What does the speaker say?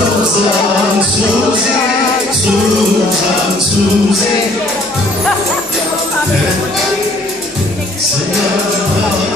Suzan, Suzan, Suzan, Suzan Ben sana vardım